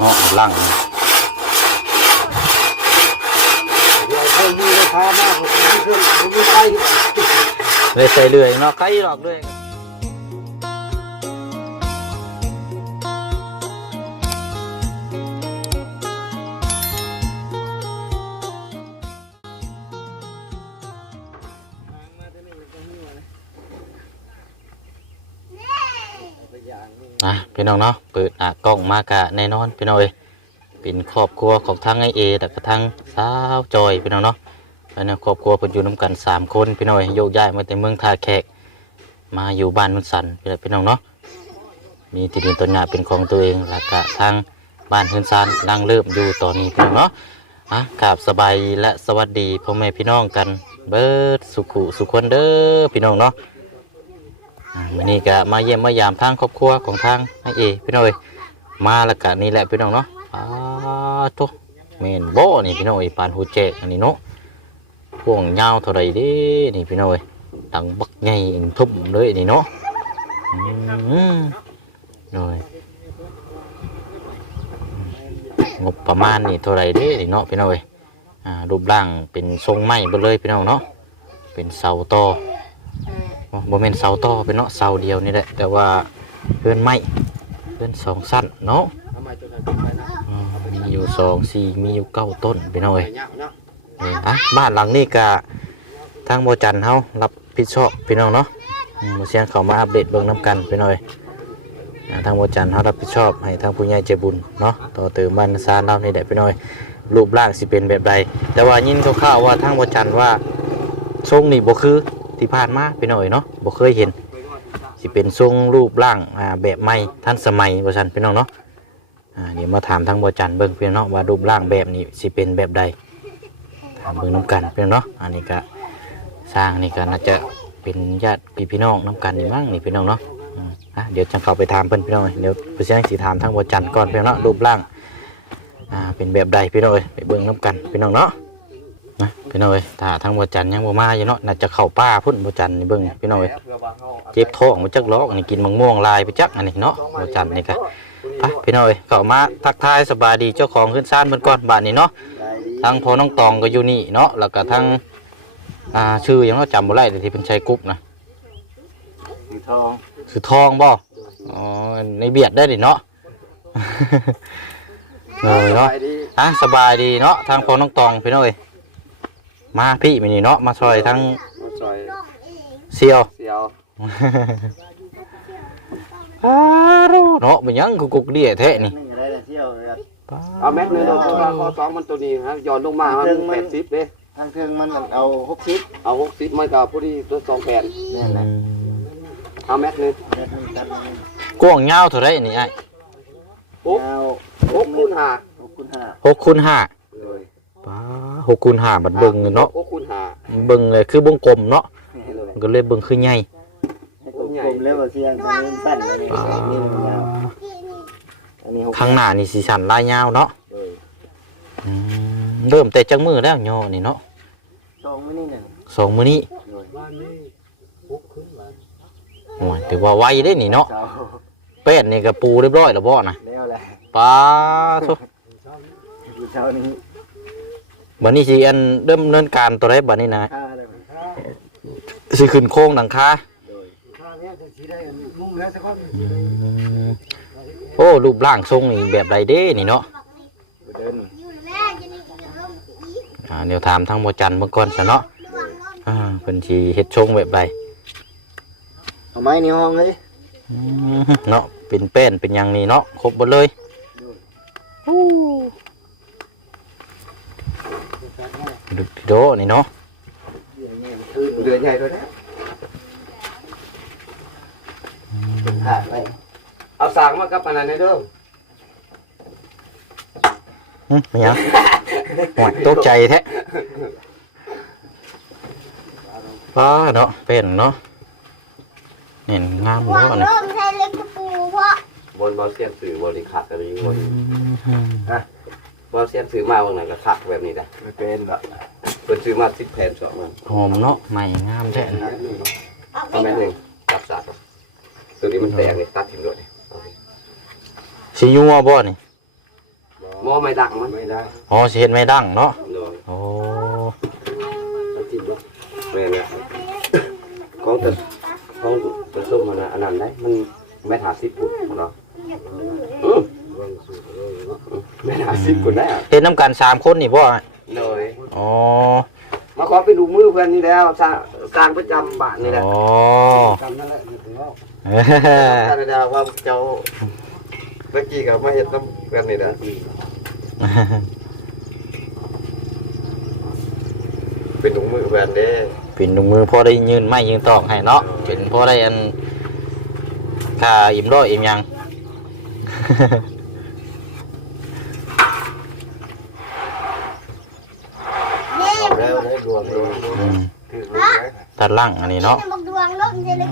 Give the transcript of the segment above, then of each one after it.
เนาะล่างเดี๋ยวเขามีราคามากผมไม่ขึ้นผมไม่ไปเลยใส่เรื่อยเนาะไกลหรอกเลยอะ พี่น้องเนาะเปิดอะกล้องมากะแน่นอนพี่น้องเอ้ยเป็นครอบครัวของทั้งไอเอแต่ก็ทั้งสาวจอยพี่น้องเนาะแล้วเนี่ยครอบครัวเพิ่นอยู่นํกันสามคนพี่น้องเอ้ยโยกย้ายมาแต่เมืองท่าแขก มาอยู่บ้านนุ่นสันพี่น้องเนาะมีที่ดินต้นหญ้าเป็นของตัวเองแล้วก็ทางบ้านเฮือนซานนั่งเริ่มอยู่ตอนนี้พี่น้องเนาะอะกราบสบายและสวัสดีพ่อแม่พี่น้องกันเบิดสุขุสุขคนเด้อพี่น้องเนาะ วันนี้ก็มาเยี่ยมมายามทางครอบครัวของทางไอเอพี่น้อยมาล้วก็นี่แหละพี่น้องเนาะอ้าทุกเมนโบนี่พี่น้อยปานหูเจกอันนี้เนาะพวงยาวเท่าไรเด้นี่พี่น้อยดังบักใหญ่ทุ่มเลยนี่เนาะอืมหน่อยงบประมาณนี่เท่าไรเด้นี่เนาะพี่น้อยอ่ารูปร่างเป็นทรงไม้เบดเลยพี่น้องเนาะเป็นเสาตอ บ่แม่นเสาต่อเป็นเนาะเสาเดียวนี่แหละแต่ว่าเพื่อนไม้เพื่อนสองสั้นเนาะอืมมีอยู่สองสี่มีอยู่เก้าต้นไปหน่อยเนาะเนาะนี่อะบ้านหลังนี้ก็ทางโมจันเฮารับผิดชอบพี่น้องเนาะอืมบ่เสียงเขามาอัปเดตเบิ่งน้ำกันไปหน่อยอ่าทางโมจันเฮารับผิดชอบให้ทางผู้ใหญ่ใจบุญเนาะต่อเติมบ้านซานเรานี่แหละไปหน่อยรูปร่างสิเป็นแบบใดแต่ว่ายินคร่าวๆว่าทางโมจันว่าทรงนี่บ่คือ ที่ผ่านมาไปหน่อยเนาะบ่เคยเห็นสิเป็นทรงรูปร่างอ่าแบบใหม่ทันสมัยว่าซั่นพี่น้องเนาะอ่าเดี๋ยวมาถามทางบ่จันเบิ่งพี่น้องว่ารูปร่างแบบนี้สิเป็นแบบใดถามเบิ่งน้กันพี่น้องเนาะอันนี้ก็สร้างนี่ก็น่าจะเป็นญาติพี่พี่น้องน้กันนี่มั้งนี่พี่น้องเนาะอืมอะเดี๋ยวจะเข้าไปถามเพิ่นพี่น้องเดี๋ยวเพิ่นสิให้สิถามทางบ่จันก่อนพี่น้องเนาะรูปร่างอ่าเป็นแบบใดพี่น้องเอ้ยไปเบิ่งน้กันพี่น้องเนาะ นะพี่น้องเอ้ยถ้าทางบ่จันยังบ่มาอยู่เนาะน่าจะเข้าป่าพุ่นบ่จันนี่เบิ่งพี่น้องเอ้ยเพื่อว่าเขาเจ็บท้องมาจักล้อกนี่กินมะม่วงลายไปจักอันนี้เนาะบ่จันนี่ก็ไปพี่น้อยเข้ามาทักทายสบายดีเจ้าของขึ้นซ่านเพิ่นก่อนบ้านนี้เนาะทางพ่อน้องตองก็อยู่นี่เนาะแล้วก็ทางอ่าชื่อหยังเราจำบ่ได้แต่ที่เพิ่นใช้กรุ๊ปนะสีทองคือทองบ่อ๋อในเบียดได้ดิเนาะเออเนาะไปดีอะสบายดีเนาะทางพ่อน้องตองพี่น้อย มาพี่มานี่เนาะมาช่วยทางมาซอยเซียวเสียวอ้าวเนาะมันยังกุกกุกเดียแท้นี่นี่อะไรนะเที่ยวเลยครับเอาแม็กนึงเราตัวข้อสองมันตัวนี้ฮะย้อนลงมามันแปดสิบเลยทางเทิงมันเอาหกสิบเอาหกสิบมันกับผู้ที่ตัวสองแผ่นนี่นแหละเอาแม็กนึงเม็ดมันตัดมันกว้างยาวเท่าไรนี่ไอ้ปุ๊บยาวหกคูณห้าหกคูณห้า ป้าหกคูณห้าบัดเบิ่งเนาะหกคูณห้าเบิ่งเลยคือวงกลมเนาะเลยมันก็เลยเบิ่งคือใหญ่ให้กลมๆแล้วก็เสียงทางนี้สั้นอันนี้ป้านี่มันยาวอันนี้หกข้างหน้านี่สีสันลายยาวเนาะเลยอืมเริ่มแต่จังมือแล้วย่อนี่เนาะสองไม่นี่หนึ่งสองมือนี้บ้านนี้หกขึ้นมาโอ้ยถือว่าไวได้นี่เนาะเสาเป็ดนี่ก็ปูเรียบร้อยแล้วบ่นะแล้วแหละป้าทุอยู่เช้านี้ บัดนี้สิอันเริ่มเนินการตัวไรบัดนี้นะค่าเลยสิขึ้นโค้งหลังคาข้าเนี้ยจะสีได้มุ่งแล้วสักคนอืมโอ้รูปร่างทรงนี่แบบใดเด้นี่เนาะเดินอ่าเดี๋ยวถามทางโมจันเมื่อก่อนซะเนาะอ่าเพิ่นสิเฮ็ดชงแบบใดเอาไม้ในห้องเลยอืมเนาะเป็นแป้นเป็นหยังนี่เนาะครบหมดเลย ดึกทีโดนี่เนาะเดือนใหญ่ด้วยนะขาดไปเอาสางมากับอันนั้นให้เด้อหึไม่หยังโอ้ยตกใจแท้ป้าเนาะเป็นเนาะเห็นงามวาเนาะงนี่เริ่มใช้เล็กกระปูเพราะบนบอลเสียนสื่อบริขัดอะไรอยู่บนอืม บอลเสียนสื่อมาวันไหนก็ขัดแบบนี้นะไม่เป็นหรอกเป็นซื้อมาสิบแผ่นสองมันหอมเนาะใหม่งามแท้เอาไปเอาแม่หนึ่งจับสาดตัวนี้มันแตกเลยตัดทิ้งด้วยสิยัวบ่นี่บ่ไม่ดังมันไม่ได้อ๋อสิเฮ็ดไม่ดังเนาะโดยโอ้เอาจิ้มบ่แม่นเนี่ยของแต่ของแต่ส้มมันน่ะอันนั้นได้มันไม่หาสิบปุ่นของเราอืม ไม่หาสิบปุ่นได้อะเฮ็ดน้ำกันสามคนนี่บ่โดยอ๋อมาขอไปดูมือเพื่อนนี่แล้วสร้างสร้างประจำบ้านนี่แหละอ๋อจำนั่นแหละนี่ถึงแล้วท่านดาว่าเจ้าเมื่อกี้กับมาเห็ดน้ำกันนี่นะเป็นถุงมือแบนเด้ปิ่นถุงมือพอได้ยืนไม้ยืนตอกให้เนาะเป็นพอได้อันค่าอิ่มร้อยอิ่มยัง เด็ก แล้วได้รวมรวม อืม คือรวม ตั ดล่างอันนี้เนาะบักดวงรถจะเล็ก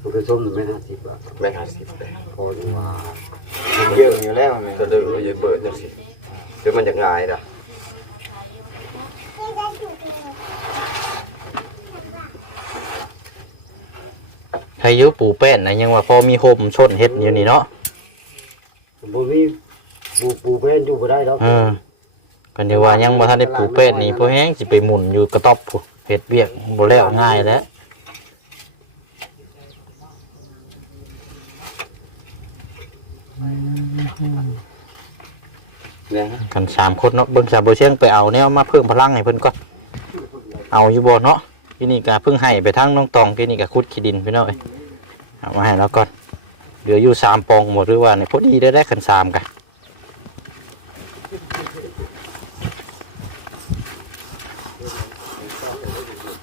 ตัวไปส้มไม่น่าสิบบาทไม่หาสิบเลยพอดีว่าเยอะอยู่แล้วไงก็เดินเยอะเปิดจังสิคือมันจะง่ายนะให้อยุปูแป้นนะยังว่าพอมีโฮมชนเฮ็ดอยู่นี่เนาะบ่มีปูปูเป็นอยู่บ่ได้ดอก เออกันเดียวว่ายังบ่ทันได้ปูแป้นนี่พอแห้งสิไปหมุนอยู่กระต๊อบพุเฮ็ดเวียกบ่แล้วง่ายแล้วเนี่ยกันสามคนเนาะเบิ่งสามบ่เชียงไปเอาแนวมาเพิ่มพลังให้เพิ่นก่อนเอาอยู่บ่เนาะที่นี่ก็เพิ่งให้ไปทางน้องตองที่นี่ก็ขุดขี้ดินพี่น้องเอ้ยเอามาให้แล้วก่อนเหลืออยู่สามปองหมดหรือว่านี่พอดีได้ได้กันสามกัน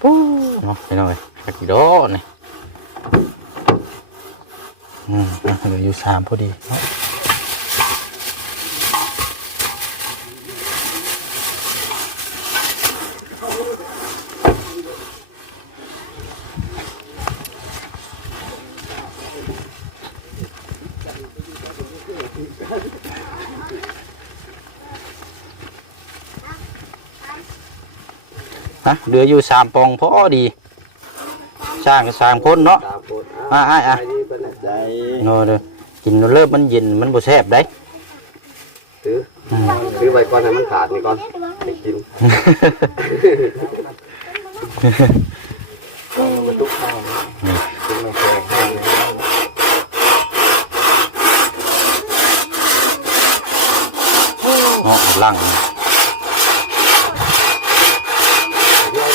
ปู้เนาะพี่น้องเอ้ยหักอีดอนี่อืมเหลืออยู่สามพอดีเนาะะเหลืออยู่สามปองพอดีสร้างกันสามคนเนาะตามคนอะอะอะใจดีเป็นใจโน่เด้อกินเริ่มมันเย็นมันบ่แซ่บได้ถือถือไว้ก่อนให้มันขาดนี่ก่อนไปกินเอามาตุกข้าวกินมาแกงเนาะหลัง เดี๋ย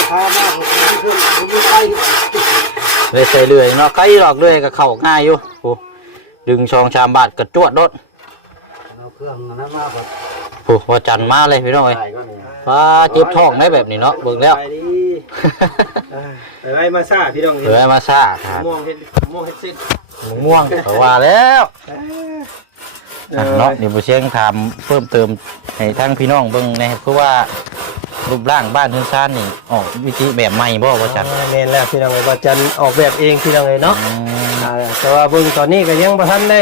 วเขามีราคามากผมไม่ขึ้นผมไม่ไปเลยใส่เรื่อยเนาะไก่หลอกเรื่อยก็เข้าง่ายอยู่โอ้ดึงชองชามบาทกระจวดรถเอาเครื่องนั้นมากกว่าโอ้ว่าจันมาเลยพี่น้องเอ้ยใส่ก็นี่ฟ้าเจ็บท้องได้แบบนี้เนาะเบิ่งแล้วไปดิเออไปไว้มาซ่าพี่น้องเหลือมาซ่าครับม่วงเฮ็ดม่วงเฮ็ดซิดม่วงก็ว่าแล้วอะเนาะนี่บ่เชียงถามเพิ่มเติมให้ทั้งพี่น้องเบิ่งนะครับคือว่า รูปร่างบ้านเฮือนซ่านนี่ออกวิธีแบบใหม่บ่ว่าจันอ่าแม่นแล้วพี่น้องเอ้ยว่าจันออกแบบเองพี่น้องเอ้ยเนาะอืมอ่าแต่ว่าเบิ่งตอนนี้ก็ยังบ่ทันได้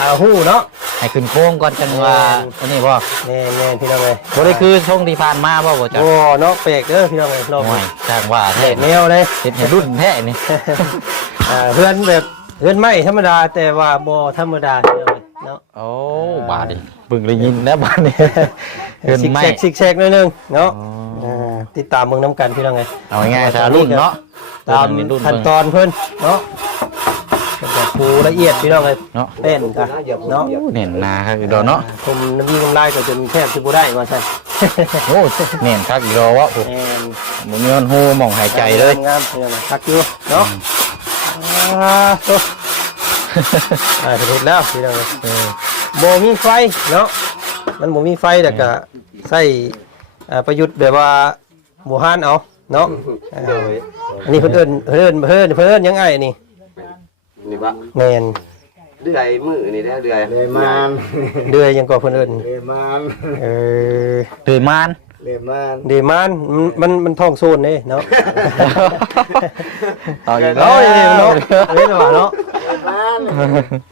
อ่าฮู้เนาะให้ขึ้นโค้งก่อนจังว่าอันนี้บ่แน่แน่พี่น้องเอ้ยบ่ได้คือช่วงที่ผ่านมาบ่บ่จันโอ้เนาะแปลกเด้อพี่น้องเอ้ยรอบโอ้นี้ยจ้างว่าแปลแท้กแนวเลยเฮ็ดให้รุ่นแท้นี่อ่าเฮือนแบบเฮือนไม้ธรรมดาแต่ว่าบ่ธรรมดาพี่น้องเอ้ยเนาะโอ้บาดนี่เบิ่งได้ยินนะบาดนี่ เกินซิกไม่แซกซิกแซกหนิดนึงเนาะอ๋ออ่าติดตามเบิ่งนํกันพี่น้องเอ้ยเอาง่ายๆถ้ารุ่นเนาะตามรุ่นรุ่นขั้นเบิ่งตอนเพิ่นเนาะก็จะปูละเอียดพี่น้องเอ้ยเนาะเต้นกันเนาะโอ้เน่นหนาครับอีดอเนาะผมน้ำมีกำไรก็จนแทบจะบ่ได้ว่าซั่นโอ้เน่นคักอีดอวะโอ้แม่นบ่มีมันฮู้หม่องหายใจเลย งามๆพี่น้องเอ้ยคักอยู่เนาะอ่าโตอ่าเสร็จแล้วพี่น้องเอ้ยเออบ่มีไฟเนาะ มันบ่มีไฟแต่ก็ใช้อ่าประยุทธ์แบบว่าหมู่ฮานเอาเนาะอ่าโดยอันนี้เพิ่นเอิ้นเพิ่นเอิ้นเพิ่นเพิ่นยังไงนี่นี่ปะแม่นเดือยมือนี่ได้เดือยเลยมานเดือยยังก็เพิ่นเอิ้นเลยมานเออเดยมานเลยมานเดมันมันมันมันท้องโซนเด้เนาะเอาอีกเนาะเนาะเล่นว่าเนาะ มาน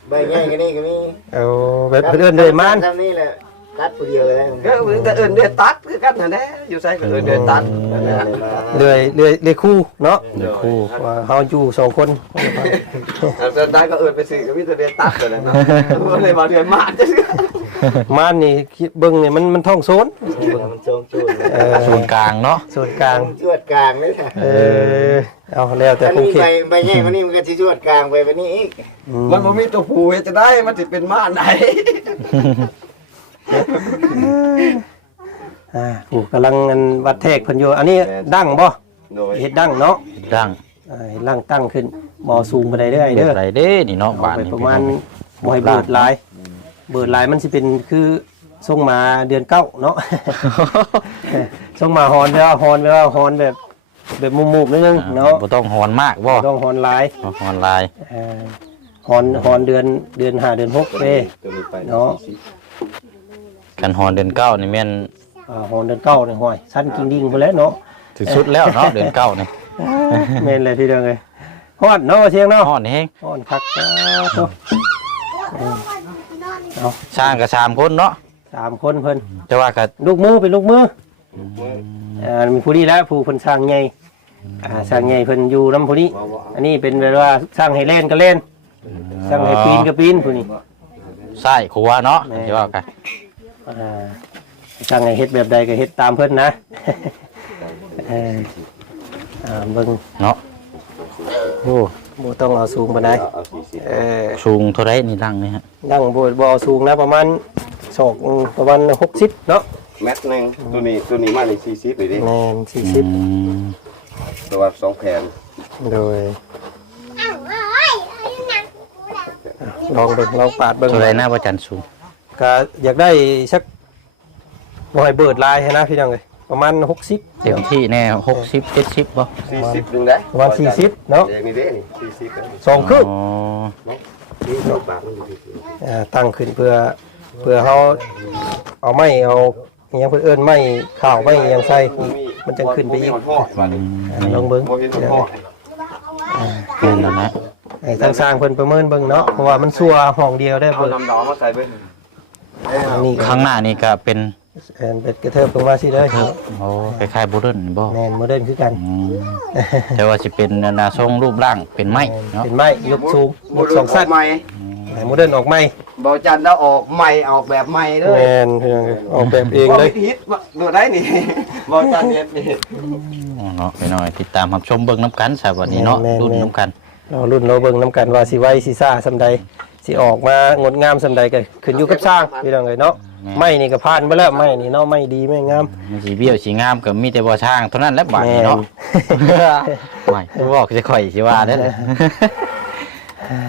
ใบใหญ่กันนี่ก็มีเอาแบบเพิ่นเอิ้นเดมันทำนี่แหละ ตัดผู้เดียวเลยก็มึงแต่เอิ้นเดือนตัดคือกันนั่นแหละอยู่ไสก็เอิ้นเดือนตัดนั่นแหละเรื่อยเรื่อยเรื่อยคู่เนาะเดี๋ยวคู่ว่าเฮาอยู่สองคนแล้วเดือนตัดก็เอิ้นไปซื้อก็มีแต่เดือนตัดนั่นแหละเนาะบ่ได้มาเดือนมาจังซี่ม่านนี่คิดเบิ่งนี่มันมันท่องโซนมันจงจูนเออศูนย์กลางเนาะส่วนกลางจวดกลางเลยค่ะเออเอาแล้วแต่อันผู้นี้เขใบตใบใหญ่วันนี้มันก็สิจวดกลางไปวันนี้อีกอืมมันบ่มีตัวผู้เฮ็ดจะได้มันสิเป็นม่านได้ อ่าผู้กำลังอันวัดเทกเพิ่นอยู่อันนี้ดั้งบ่โดยเฮ็ดดั้งเนาะดังอ่าเฮ็ดดั้งตั้งขึ้นบ่สูงไปได้เด้อเดืเด้ออไรเด้นี่เนาะเอาบ้านไปนี่ประมาณบ่ให้เบิดหลาย เบิดหลายมันสิเป็นคือส่งมาเดือนเก้าเนาะส่งมาฮอนแปลว่าฮอนแปลว่าฮอนแบบแบบมุมๆนิดนึงเนาะบ่ต้องหอนมากบ่ต้องฮอนหลายหอนลายเอ่อฮอนฮอนเดือนเดือนห้าเดือนหกเด้ ตัวนี้ไปเนาะ กันหอนเดือนเก้านี่แม่นอ่าฮอนเดือนเก้าเนี่ยห้อยสั้นกิ่งดิ่งพุ่นแหล้วเนาะถึงสุดแล้วเนาะเดือนเก้านี่แม่นเลยทีเดียวเลยฮอนเนาะเชียงเนาะหอนแฮงฮอนคักจ้าโตสร้างก็สามคนเนาะสามคนเพิ่นแต่ว่าก็ลูกมือเป็นลูกมืออ่ามีผู้นี้แล้วผู้เพิ่นสร้างใหญ่อ่าสร้างใหญ่เพิ่นอยู่นํผู้นี้ อันนี้เป็นแบบว่าสร้างให้เล่นก็เล่นสร้างให้ปีนก็ปีนผู้นี้ใช่ครัวเนาะแม่เดี๋ยวว่ากัน อ่าสร้างให้เฮ็ดแบบใดก็เฮ็ดตามเพิ่นนะ เอออ่าเบิ่งเนาะโอ้บ่ต้องเอาสูงปานใดเอา40เออสูงเท่าไรนี่ดังนี่ฮะดังบ่บ่เอาสูงนะประมาณศอกประมาณ60เนาะแมตรหนึงตัวนี้ตัวนี้มานี่40เลยดิแม่นอื40มตัวสองแผ่นโดยอ้าวเอ้ยไอ้หนังลองเบิ่งลองปาดเบิ่งเท่าไรหน้าประจันสูง ก็อยากได้สักบ่ให้เบิดลายให้นะพี่น้องเอ้ยประมาณ60 เต็มที่แน่หกสิบเจ็ดสิบบ่40นึงได้ประมาณ40เนาะเด็กนี่เด้นี่40แล้วนี่สองครึ่งอ๋อนี่ดอกบาทมันอยู่ที่อ่าตั้งขึ้นเพื่อเพื่อเขาเอาไม้เอาอหยังเพื่นเอิ้นไม้ข้าวไม้อหยังใส่มันจะขึ้นไปอีก บ่มีหอดบาดนี้อ่าลองเบิ่งบ่มีหอดเป็นแล้วนะให้ทางสร้างเพิ่นประเมินเบิ่งเนาะเพราะว่ามันซัวห้องเดียวได้เอาเบิ่งน้ำดอกมาใส่เบิ่งอัน นี้ข้างหน้านี่ก็เป็นเอ็นเป็ดกระเทิบลงมาสิเด้อเทิบโอ้คล้ายๆโบเดิร์นบ่แม่นโมเดิร์นคือกันอืมแต่ว่าสิเป็นหนาทรงรูปร่างเป็นไม้เนาะเป็นไม้ยกสูงยกสองสั้นใหม่โมเดิร์นออกไม้บ่จันแล้วออกใหม่ออกแบบใหม่เด้อแม่นพี่น้องเอ้ยออกแบบเองเลยบ่มีฮิตบ่ดูได้นี่บ่จันเฮ็ดนี่เนาะไปหน่อยติดตามรับชมเบิ่งน้ำกันสวัสดีเนาะแม่นๆรุ่นน้ำกันเรารุ่นเราเบิ่งน้ำกันว่าสิไว้สิซ่าซำใด สิออกมางดงามซำใดก็ขึ้นอยู่กับสร้างพี่น้องเอ้ยเนาะไม้นี่ก็ผ่านไปแล้วไม้นี่เนาะไม้ดีไม้งามมันสีเบี้ยวสีงามก็มีแต่บ่ช่างเท่านั้นแหละบาดแม่นี้นเนาะไม่บอกจะข่อยสิว่าได้อเลย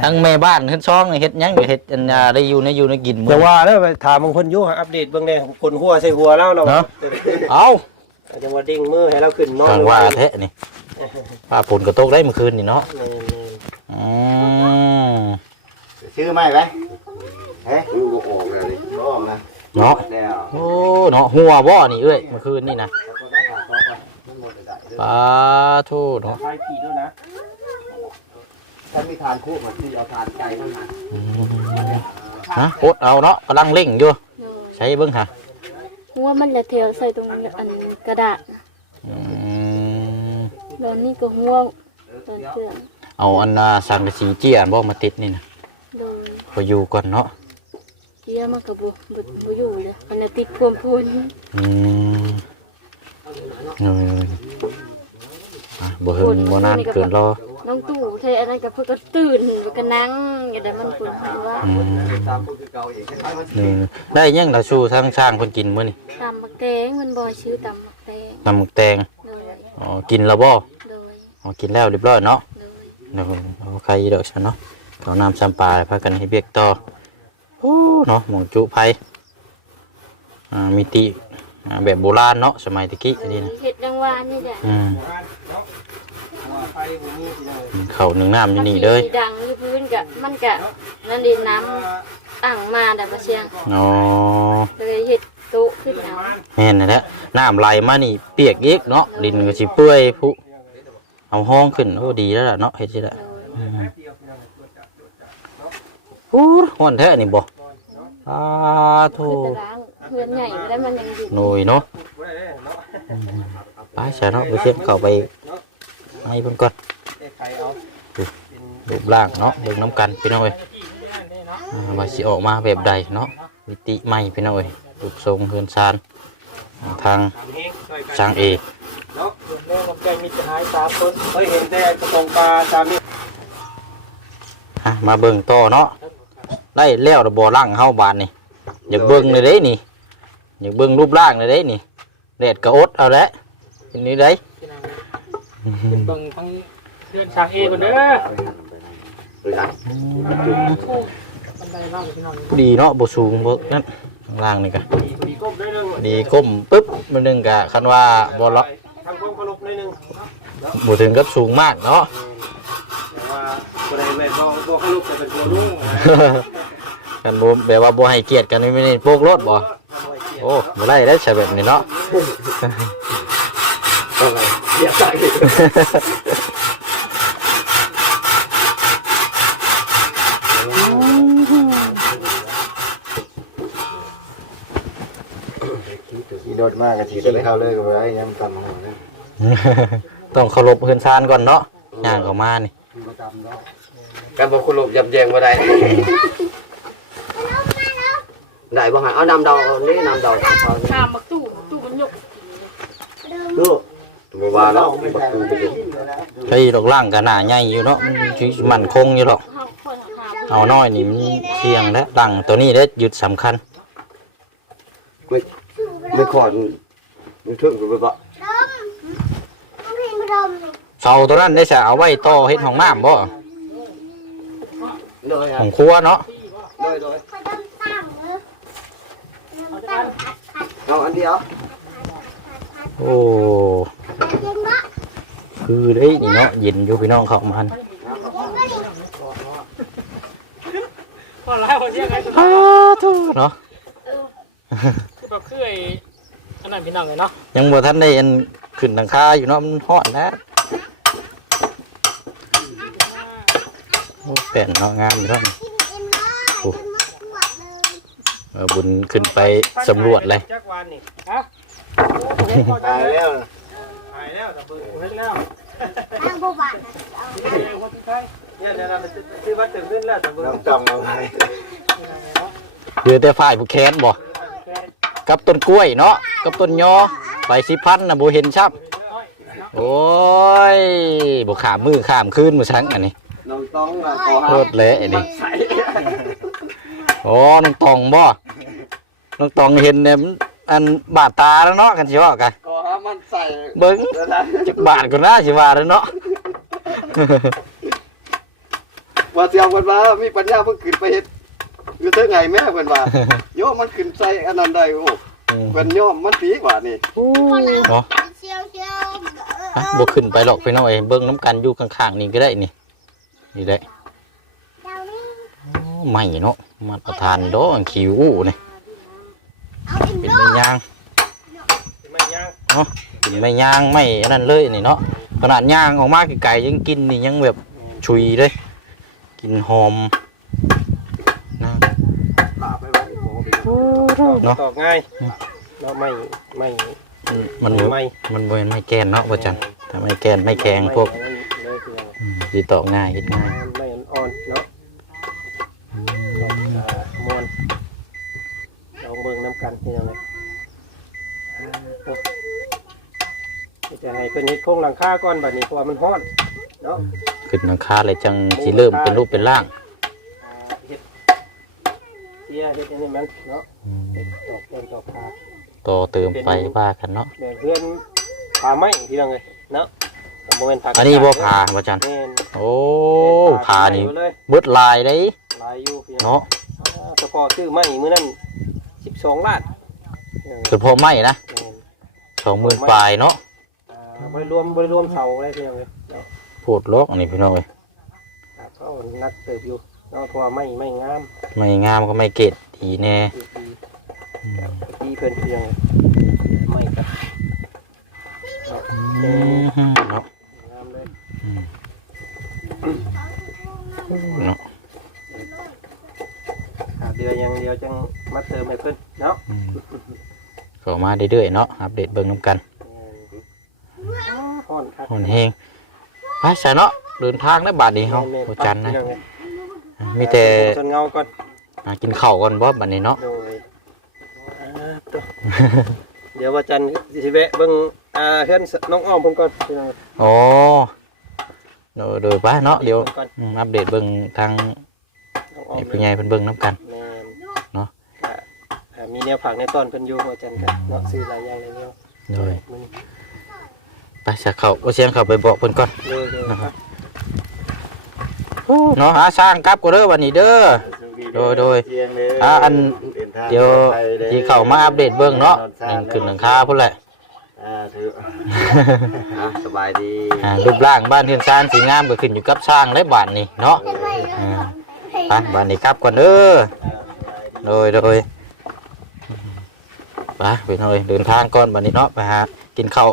ทั้งแม่บ้านขึ้นช่องเฮ็ดหยังก็เฮ็ดอันน่ะได้อยู่ในอยู่ในกินอย่าว่าแล้วไปถามบางคนอยู่หาอัปเดตเบิ่งแน่คนหัวใส่หัวแล้วเนาะเนาะเอาจังว่าดิ่งมือให้เราขึ้นนอนทางว่าแท้นี่ฟ้าฝนก็ตกได้เมื่อคืนนี่เนาะแม่นอืม ซื้อไหมไหมเฮ้ยมันบ่ออกแล้วนี่ร้องนะเนาะแล้วโอ้เนาะหัวบ่นี่เอ้ยเมื่อคืนนี่นะปลาทูเนาะๆไฟผีด้วยนะถ้ามีทานคู่มาที่เอาทานไก่เข้ามาฮะอดเอาเนาะกำลังเร่งอยู่ใช้เบิ่งค่ะหัวมันจะเทวใส่ตรงอันกระดาษนะอืมตอนนี้ก็หัวตอนเครื่องเอาอันน่ะสังกะสีเจียนบ่มาติดนี่นะ โดยพออยู่ก่อนเนาะเกียมันก็บุบุบุอยู่เลยมันจะติดพวมพูนอืมเอออะบ่เฮิงบ่นานเกินรอน้องตู่เทอันนั้นก็เพิ่นก็ตื่นแล้วก็นั่งอย่างนั้นมันปวดหัวอืมตามคนคือเก่าเองคล้ายๆว่าเออได้ยังล่ะสู้ทางสร้างเพิ่นกินมื้อนี่ตำมักแตงมันบ่ชื่อตำมักแตงน้ำหมึกแตงโดยอ๋อกินแล้วบ่โดยอ๋อกินแล้วเรียบร้อยเนาะโดย เดี๋ยวเอาใครเด้อฉันเนาะ เขาน้ำซ้ำปลาพากันให้เบียกต่อโอ้เนาะหมองจุไผอ่ามีติอ่าแบบโบราณเนาะสมัยตะกี้อันนี้นะเฮ็ดจังหวะนี่แหละอืมเขาหนึ่งน้ำอยู่นี่เลยสีดังอยู่พื้นกะมันกะนั่นดิน้ำอ่างมาแต่บ่เชียงอ๋อเลยเฮ็ดโต๊ะขึ้นเอาแม่นนั่นแหละน้ำไหลมานี่เปียกอีกเนาะดินก็สิเปื่อยพุเอาห้องขึ้นโอ้ดีแล้วล่ะเนาะเฮ็ดสิละ อู้ฮ้อนแท้นี่บ่อ่าโธ่คือตารางเพื่อนใหญ่ไปได้มันยังอยู่หน่ยเนาะไปใช่เนาะไปเทียบเข้าไปให้เพิ่นก่อนแก้ไขเอาเป็นรูปร่างเนาะเบิ่งน้ำกันพี่น้องเอ้ยอ่าว่าสิออกมาแบบใดเนาะมิติใหม่พี่น้องเอ้ยรูปทรงเฮือนซานทางช่วยกันจางเอเนาะเห็นแม่กับแกมีจะหายสามคนเฮ้ยเห็นแต่กระปงปลาสามีฮะมาเบิ่งต่อเนาะ ได้แล้วระบ่ล่างเฮาบานนี่อยากเบิ่งเลยเด้นี่อยากเบิ่งรูปร่างเลยเด้นี่แดดก็อดเอาแล้วเป็นนี่ได้เบิ่งทั้งเดือนชางเอก่อนเด้อหรือยังบันไดเล่าพี่น้องดีเนาะบ่สูงบ่นั่นข้างล่างนี่ก็มีก้มได้หนึ่งดีก้มปึ๊บมันนึงก็คันว่าบ่ละทำก้มขลุกได้หนึ่งบ่ถึงกับสูงมากเนาะแต่ว่าคนใดแบบบ่บ่ขลุกแต่เป็นตัวลุง กันบ่แบบว่าบ่ให้เกียรติกันนี่ไม่ได้โปกรถบ่โอ้บ่ได้ได้ใช่แบบนี้เนาะต้องไงเสียใจขี่รถมากก็ขี่เข้าเลยก็ไว้ยังตำหัวนะต้องเคารพเฮือนซานก่อนเนาะย่างเข้ามานี่มาตำเนาะการบอกคุณหลบยำแยงมาได้ ได้บ่หาเอานำเดาเอานี่นำเดาเอาข้ามมาตู้ตู้มันยกดูตัวว่าแล้วมันประตูไปดูไอ้ดอกล่างก็หน้าใหญ่อยู่เนาะมันสิมั่นคงอยู่หรอกเฮาคนหาข้าวเอาน้อยนี่มันเสี่ยงและดังตัวนี้เด้ยึดสำคัญไม่ไม่ขอดมันถึงไปบ่ดมไม่เห็นดมเลยเสาตัวนั้นได้จะเอาไว้ต่อเฮ็ดห้องน้ำบ่เลยห้องครัวเนาะ เอาอันเดียวโอ้ผัดเย็นวะคือได้นี่เนาะเย็นอยู่พี่น้องเข้ามาหั่นเย็นวะดิก็ไล่คนเรียกไงอ้าทุเนาะคือแบบคือไอ้อันนั้นพี่น้องเลยเนาะยังบ่ทันได้อันขึ้นหลังคาอยู่เนาะมันฮ้อนแล้วโอ้แป้นเนาะงามอยู่เนาะกินเอ็ เออบุญขึ้นไปสำรวจเลยจักวันนี่ฮะตายแล้วหายแล้วแต่เบิ่งเฮ็ดแล้วทางผู้บ้านนะเอาเนี่ยเดี๋ยวเราไปซื้อวัดตึกขึ้นแล้วแต่เบิ่งน้ำจำเอาไว้เหลือแต่ฝ่ายผู้แค้นบ่กับต้นกล้วยเนาะกับต้นยอไปสิพันน่ะบ่เห็นชับโอ้ยบ่ขามมือขามคืนมื้อชังอันนี้น้องต้องขอโคตรเละอันนี้โอ้น้องตองบ่ น้องตองเห็นเนี่ยมันอันบาดตาแล้วเนาะกันสิว่ากันขอหามันใส่เบิ่งจักบาทก็น่าสิว่าแล้วเนาะ ว่าเสียงเพิ่นว่ามีปัญญาเพิ่งขึ้นไปเฮ็ดอยู่เท่าไงแม่เพิ่นว่า โยมมันขึ้นใส่อันนั้นได้โอ้เพิ่นโยมมันปีกว่านี่เนาะเชียวเชียวอะบ่ขึ้นไปหรอกพี่น้องเอ้ยเบิ่งน้ำกันอยู่ข้างๆนี่ก็ได้นี่นี่ได้เจ้านี่ โอ้ใหม่เนาะมาประทานดอกคิวนี่เอาอีก เป็นด้วไม่ยย่างไม่ย่างเนาะเป็นไม่ย่างไม่อันนั้นเลยนี่เนาะขนาดย่างออกมาไกลๆยังกินนี่ยังแบบชุยเลยกินหอมนะลาไปว่านี่โอ้ไปเนาะตอกง่ายเนาะไม่ไม่มันไม่มันบ่เป็นไม่แกนเนาะว่าจันถ้าไม่แกนไม่แกงพวกเลยคืออืมสิตอกง่ายเฮ็ดง่าย ไม่อ่อนเนาะมวนลองเบิ่งน้ำกันเป็นยังไง จะให้เพิ่นเฮ็ดโครงหลังคาก่อนบัดนี้เพราะว่ามันร้อนเนาะขึ้นหลังคาเลยจังสิเริ่มเป็นรูปเป็นร่างเฮ็ดเสียเฮ็ดอันนี้มันเนาะเฮ็ดตอกเติมตอกพาต่อเติมไปว่ากันเนาะแบ่งเพื่อนพาไม้พี่น้องเลยเนาะโมเมนต์พาอันนี้บ่ผ่าว่าจันแม่นโอ้ผ่านี่เลยเบิดลายได้ลายอยู่พี่เนาะอ่าเฉพาะซื้อไม้มื้อนั้น12ล้านเฉพาะไม้นะแม่น สองหมื่นปลายเนาะอ่า บ่ได้รวมบ่ได้รวมเสาอะไรพี่น้องเลยเนาะโพดโลกอันนี้พี่น้องเอ้ยครับเขานักเติบอยู่เนาะเพราะว่าไม้ไม้งามไม่งามก็ไม่เกตดีแน่ดีดีดีเพิ่นพี่น้องเลยไม้กับเนาะอืมเนาะงามเลยเนาะขาเดือยังเดี๋ยวจังมาเติมให้เพิ่นเนาะ อืมเข้ามาเรื่อยๆเนาะอัปเดตเบิ่งน้ำกัน ฮ้อนครับหอนเฮงไปใส่เนาะเดินทางแล้วบาดนี้เฮาบ่จันนะมีแต่จนเงาก่อนหากินข้าวก่อนบ่บัดนี้เนาะโดยอ่าตัวเดี๋ยวว่าจันทร์สิแวะเบิ่งอ่าเฮือนน้องอ้อมเพิ่นก่อนพี่น้องโอ้โดยโดยไปเนาะเดี๋ยวก่อนอืมอัปเดตเบิ่งทางน้องอ้อมให้ผู้ใหญ่เพิ่นเบิ่งน้ำกันแม่นเนาะก็อ่ามีแนวผักในตอนเพิ่นอยู่ว่าจันทร์ก็เนาะซื้อหลายอย่างเลยแนวโดยมื้อนี้ ไปสักเข้าบ่เสียงเข้าไปบอกเพิ่นก่อนโดยโดยครับเนาะหาสร้างกลับก็เด้อวันนี้เด้อโดยโดยอ่าอันเดี๋ยวที่เข้ามาอัปเดตเบิ่งเนาะนี่ขึ้นหลังคาพุ่นแหละอ่าถืออะสบายดีอ่ารูปร่างบ้านเรือนซานสีงามก็ขึ้นอยู่กับสร้างและบ้านนี่เนาะอ่าไปบ้านนี้กลับก่อนเด้อโดยโดยไปไปหน่อยเดินทางก่อนบ้านนี้เนาะไปหากินข้าว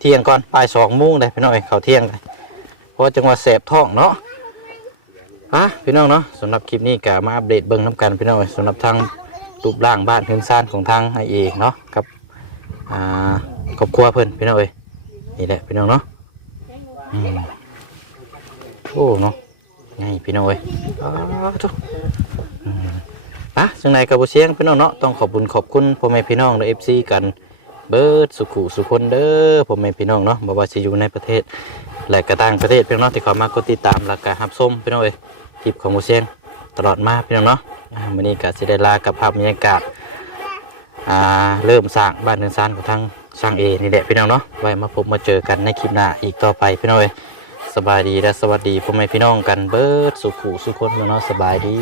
เที่ยงก่อนบ่ายสองโมงเลยพี่น้อยข้าเที่ยงเลยเพราะจังหวัดแสบท้องเนาะฮะพี่น้องเนาะสำหรับคลิปนี้ก็มาอัปเดตเบิ่งน้ำกันพี่น้อยสำหรับทางรูปร่างบ้านเรือนซานของทางไอเอเนาะกับอ่าครอบครัวเพิ่อนพี่น้อยนี่แหละพี่น้องเนาะอืมโอ้เนาะไงพี่น้องเอ้ยอ้าวทุกอืมปะจังไหนกับบุเชียงพี่น้องเนาะต้องขอบคุญขอบคุณพ่อแม่พี่น้องในเอฟซีกัน เบิร์ดสุขุสุคนเด้อพ่อแม่พี่น้องเนาะบ่ว่าจะอยู่ในประเทศ และก็ต่างประเทศพี่น้องเนาะที่เขามากดติดตามแล้วก็รับชมพี่น้องเอ้ยคลิปของบุเชียงตลอดมาพี่น้องเนาะวันนี้ก็สิได้ลากับภาพบรรยากาศอ่าเริ่มสร้างบ้านเรือนซานของทางสร้างเอนี่แหละพี่น้องเนาะไว้มาพบมาเจอกันในคลิปหน้าอีกต่อไปพี่น้องเอ้ยสบายดีและสวัสดีพ่อแม่พี่น้องกันเบิดสุขุสุคนเนาะสบายดี